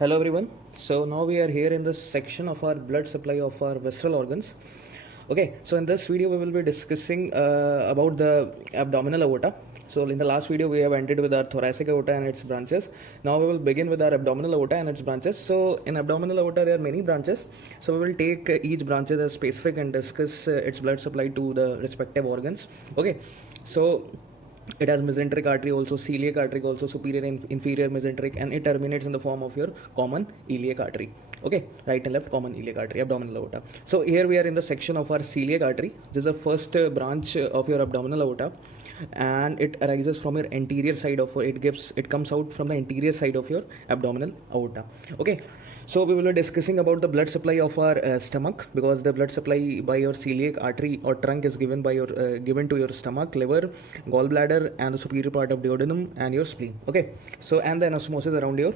Hello everyone. So now we are here in this section of our blood supply of our visceral organs. Okay, so in this video we will be discussing about the abdominal aorta. So in the last video we have ended with our thoracic aorta and its branches. Now we will begin with our abdominal aorta and its branches. So in abdominal aorta there are many branches. So we will take each branch as specific and discuss its blood supply to the respective organs. Okay, so it has mesenteric artery also, celiac artery also, superior and inferior mesenteric, and it terminates in the form of your common iliac artery. Okay, right and left common iliac artery, abdominal aorta. So here we are in the section of our celiac artery. This is the first branch of your abdominal aorta, and it arises from your anterior side of it comes out from the anterior side of your abdominal aorta. Okay, so we will be discussing about the blood supply of our stomach, because the blood supply by your celiac artery or trunk is given by your given to your stomach, liver, gallbladder, and the superior part of duodenum and your spleen. Okay, so and the anastomosis around your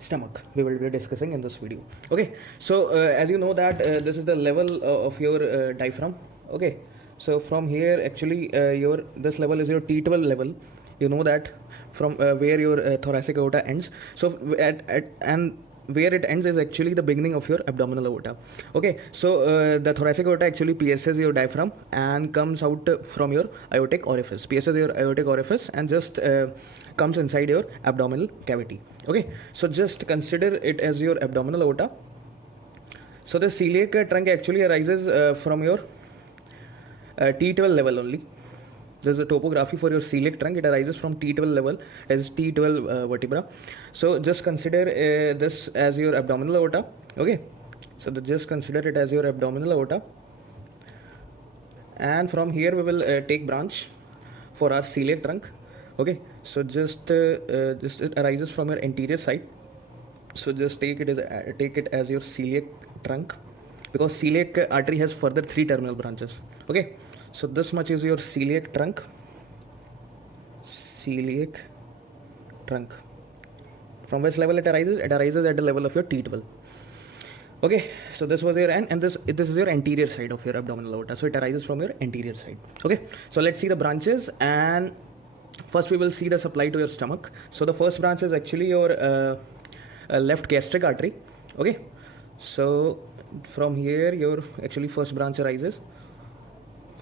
stomach we will be discussing in this video. Okay, so as you know that this is the level of your diaphragm. Okay, so from here actually your this level is your T12 level. You know that from where your thoracic aorta ends. So and where it ends is actually the beginning of your abdominal aorta. Okay, so the thoracic aorta actually pierces your diaphragm and comes out from your aortic orifice, pierces your aortic orifice and just comes inside your abdominal cavity. Okay, so just consider it as your abdominal aorta. So the celiac trunk actually arises from your T12 level only. There's a topography for your celiac trunk. It arises from T12 level as T12 vertebra. So just consider this as your abdominal aorta. Okay, so just consider it as your abdominal aorta, and from here we will take branch for our celiac trunk. Okay, so just it arises from your anterior side. So just take it as your celiac trunk, because celiac artery has further 3 terminal branches. Okay, so this much is your celiac trunk. Celiac trunk. From which level it arises? It arises at the level of your T12. Okay, so this was your end, and this is your anterior side of your abdominal aorta. So it arises from your anterior side. Okay, so let's see the branches, and first we will see the supply to your stomach. So the first branch is actually your left gastric artery. Okay, so from here your actually first branch arises.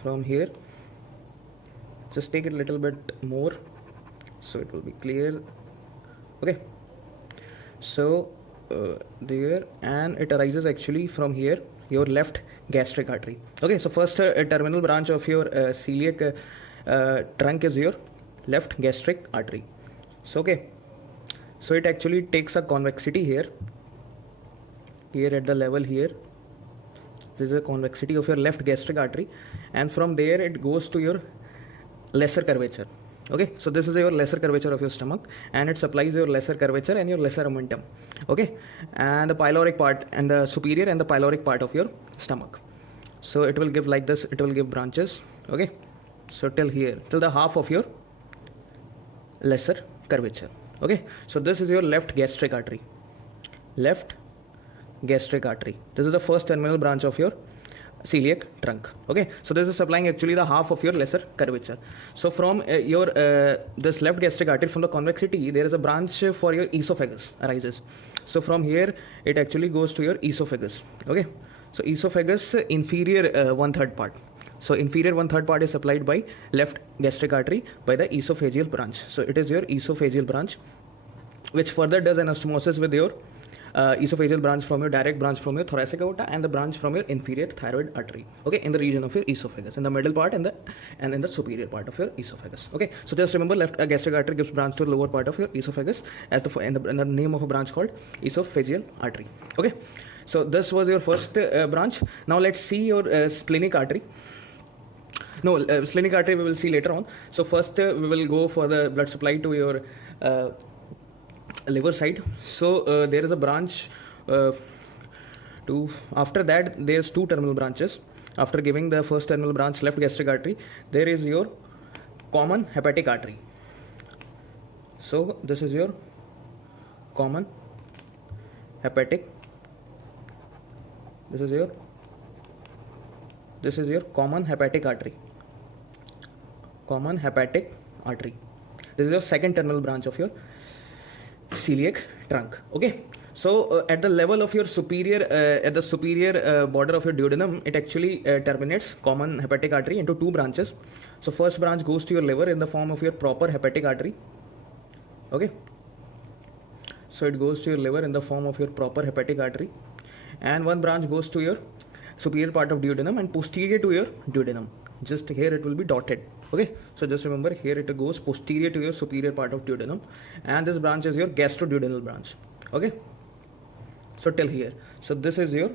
From here, just take it a little bit more so it will be clear. Okay, so there, and it arises actually from here, your left gastric artery. Okay, so first terminal branch of your celiac trunk is your left gastric artery. So okay, so it actually takes a convexity here at the level here. This is a convexity of your left gastric artery, and from there it goes to your lesser curvature. Okay, so this is your lesser curvature of your stomach, and it supplies your lesser curvature and your lesser omentum. Okay, and the pyloric part and the superior and the pyloric part of your stomach. So it will give like this, it will give branches. Okay, so till here, till the half of your lesser curvature. Okay, so this is your left gastric artery. Left gastric artery. This is the first terminal branch of your celiac trunk. Okay, so this is supplying actually the half of your lesser curvature. So from your this left gastric artery, from the convexity, there is a branch for your esophagus arises. So from here it actually goes to your esophagus. Okay, so esophagus inferior 1/3 part. So inferior 1/3 part is supplied by left gastric artery by the esophageal branch. So it is your esophageal branch, which further does anastomosis with your esophageal branch from your direct branch from your thoracic aorta, and the branch from your inferior thyroid artery. Okay, in the region of your esophagus, in the middle part and in the superior part of your esophagus. Okay, so just remember, left gastric artery gives branch to the lower part of your esophagus as in the name of a branch called esophageal artery. Okay, so this was your first branch. Now let's see your splenic artery. No, splenic artery we will see later on. So first we will go for the blood supply to your liver side. So there is a branch after that there's 2 terminal branches. After giving the first terminal branch, left gastric artery, there is your common hepatic artery. So this is your common hepatic, this is your common hepatic artery. Common hepatic artery. This is your second terminal branch of your celiac trunk. Okay, so at the level of your superior, at the superior border of your duodenum, it actually terminates common hepatic artery into two branches. So first branch goes to your liver in the form of your proper hepatic artery. Okay, so it goes to your liver in the form of your proper hepatic artery, and one branch goes to your superior part of duodenum and posterior to your duodenum. Just here it will be dotted. Okay, so just remember, here it goes posterior to your superior part of duodenum, and this branch is your gastroduodenal branch. Okay, so till here, so this is your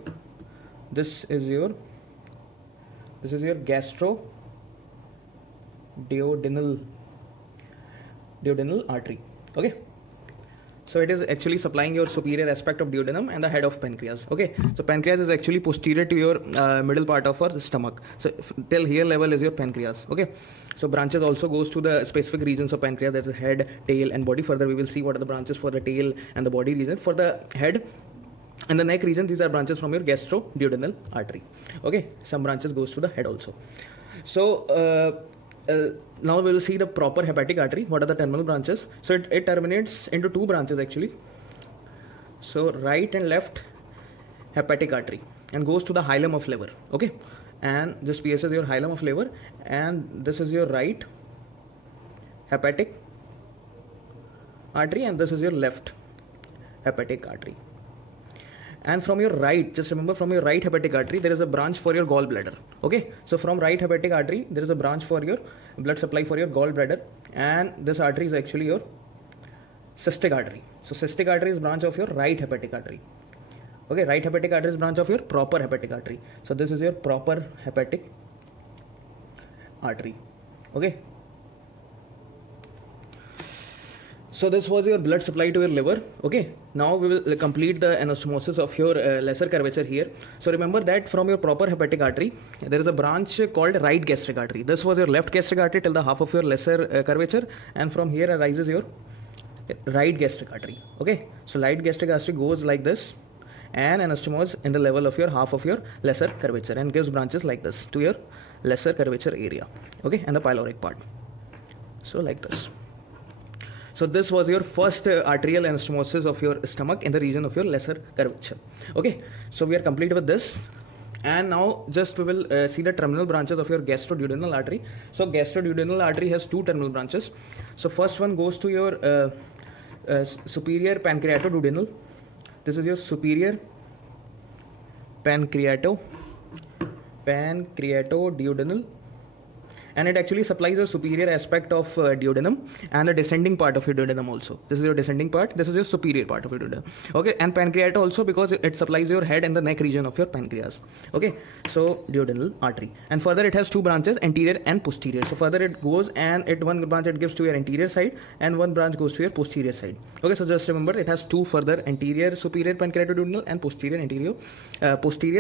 gastroduodenal artery. Okay, so it is actually supplying your superior aspect of duodenum and the head of pancreas. Okay, so pancreas is actually posterior to your middle part of our stomach. So till here level is your pancreas. Okay, so branches also goes to the specific regions of pancreas, that's the head, tail and body. Further we will see what are the branches for the tail and the body region. For the head and the neck region, these are branches from your gastroduodenal artery. Okay, some branches goes to the head also. So now we will see the proper hepatic artery. What are the terminal branches? So it terminates into two branches actually. So right and left hepatic artery, and goes to the hilum of liver. Okay, and this PS is your hilum of liver, and this is your right hepatic artery, and this is your left hepatic artery. And from your right, just remember, from your right hepatic artery there is a branch for your gallbladder. Okay, so from right hepatic artery there is a branch for your blood supply for your gallbladder, and this artery is actually your cystic artery. So cystic artery is branch of your right hepatic artery. Okay, right hepatic artery is branch of your proper hepatic artery. So this is your proper hepatic artery. Okay, so this was your blood supply to your liver. Okay, now we will complete the anastomosis of your lesser curvature here. So remember that from your proper hepatic artery there is a branch called right gastric artery. This was your left gastric artery till the half of your lesser curvature, and from here arises your right gastric artery. Okay, so right gastric artery goes like this and anastomose in the level of your half of your lesser curvature and gives branches like this to your lesser curvature area. Okay, and the pyloric part. So like this. So this was your first arterial anastomosis of your stomach in the region of your lesser curvature. Okay, so we are complete with this, and now just we will see the terminal branches of your gastroduodenal artery. So gastroduodenal artery has two terminal branches. So first one goes to your superior pancreatoduodenal. This is your superior pancreatoduodenal, and it actually supplies a superior aspect of duodenum and the descending part of your duodenum also. This is your descending part, this is your superior part of your duodenum. Okay, and pancreato also because it supplies your head and the neck region of your pancreas. Okay, so duodenal artery, and further it has two branches, anterior and posterior. So further it goes, and one branch it gives to your anterior side and one branch goes to your posterior side. Okay, so just remember it has two further, anterior superior pancreatoduodenal and posterior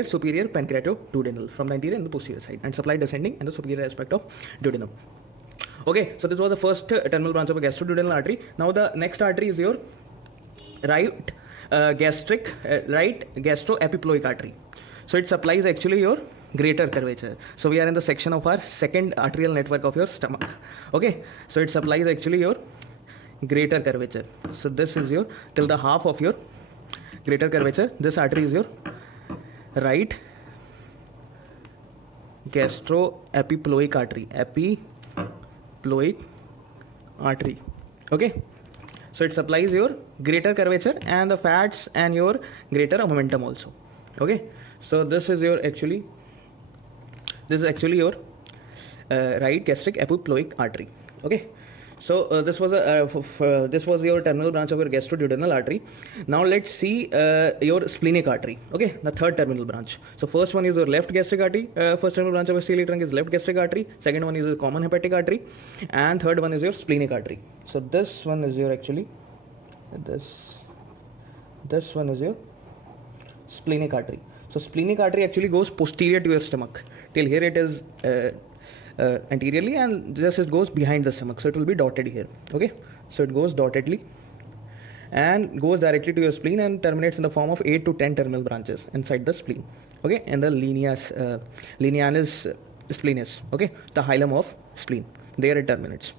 superior pancreatoduodenal, from the anterior and the posterior side, and supply descending and the superior aspect of duodenum. Okay, so this was the first terminal branch of a gastroduodenal artery. Now the next artery is your right gastroepiploic artery. So it supplies actually your greater curvature. So we are in the section of our second arterial network of your stomach. Okay, so it supplies actually your greater curvature. So this is your till the half of your greater curvature. This artery is your right gastroepiploic artery. Okay, so it supplies your greater curvature and the fats and your greater momentum also. Okay, so this is actually your right gastric epiploic artery. Okay, so this was your terminal branch of your gastroduodenal artery. Now let's see your splenic artery. Okay, the third terminal branch. So first one is your left gastric artery. First terminal branch of your celiac trunk is left gastric artery. Second one is your common hepatic artery, and third one is your splenic artery. So this one is your this one is your splenic artery. So splenic artery actually goes posterior to your stomach. Till here it is anteriorly, and just it goes behind the stomach, so it will be dotted here. Okay, so it goes dottedly and goes directly to your spleen and terminates in the form of 8 to 10 terminal branches inside the spleen. Okay, and the linealis spleenis. Okay, the hilum of spleen, there it terminates.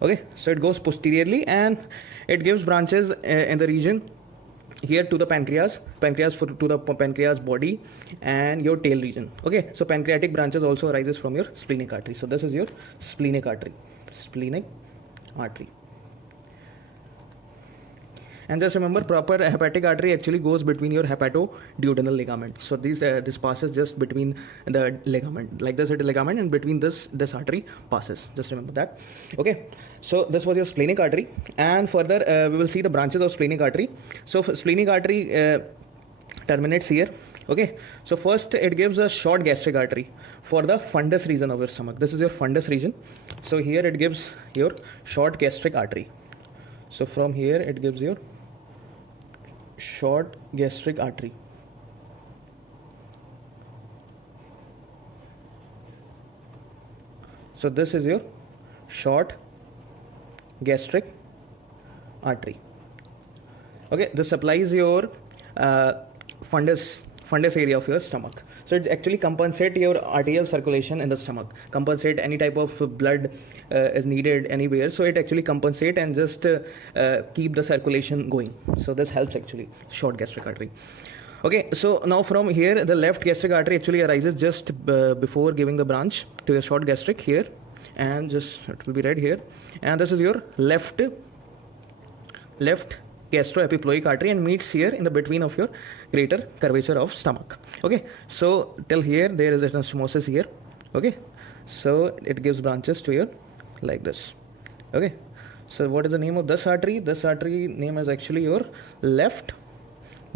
Okay, so it goes posteriorly and it gives branches in the region here to the pancreas to the pancreas body and your tail region. Okay, so pancreatic branches also arises from your splenic artery. So this is your splenic artery. And just remember, proper hepatic artery actually goes between your hepatoduodenal ligament. So this passes just between the ligament, like this, it is ligament, and between this artery passes. Just remember that. Okay, so this was your splenic artery, and further we will see the branches of splenic artery. So splenic artery terminates here. Okay, so first it gives a short gastric artery for the fundus region of your stomach. This is your fundus region. So here it gives your short gastric artery. So from here it gives your short gastric artery. So this is your short gastric artery. Okay, this supplies your fundus area of your stomach. So it actually compensate your arterial circulation in the stomach, compensate any type of blood is needed anywhere. So it actually compensate and just keep the circulation going. So this helps actually, short gastric artery. Okay, so now from here the left gastric artery actually arises just before giving the branch to your short gastric here, and just it will be read here, and this is your left gastroepiploic artery and meets here in the between of your greater curvature of stomach. Okay, so till here there is anastomosis here. Okay, so it gives branches to your like this. Okay, so what is the name of this artery? This artery name is actually your left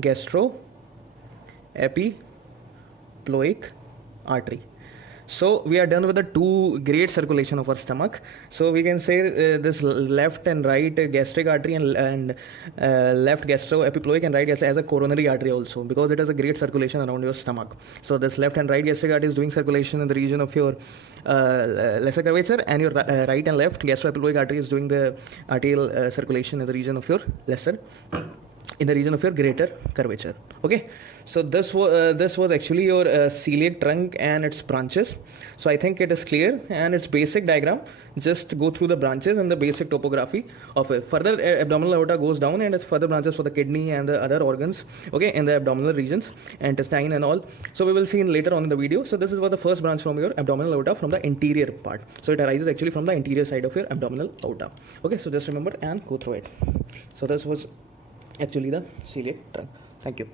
gastroepiploic artery. So we are done with the two great circulation of our stomach. So we can say this left and right gastric artery and left gastroepiploic and right gastric as a coronary artery also, because it has a great circulation around your stomach. So this left and right gastric artery is doing circulation in the region of your lesser curvature, and your right and left gastroepiploic artery is doing the arterial circulation in the region of your lesser, in the region of your greater curvature. Okay, so this was actually your celiac trunk and its branches. So I think it is clear, and its basic diagram, just go through the branches and the basic topography of it. Further abdominal aorta goes down and its further branches for the kidney and the other organs, okay, in the abdominal regions, intestine and all. So we will see later on in the video. So this is what the first branch from your abdominal aorta, from the interior part. So it arises actually from the interior side of your abdominal aorta. Okay, so just remember and go through it. So this was actually the celiac trunk. Thank you.